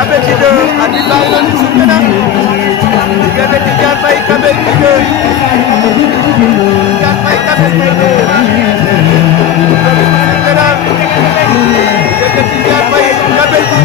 Kabel ci 2 arbitre baa ngi noonu sifflé na diggante Tidiane Faye Kabel ci 2 Tidiane Faye Kabel ci 2 sifflé na diggante Tidiane Faye Kabel ci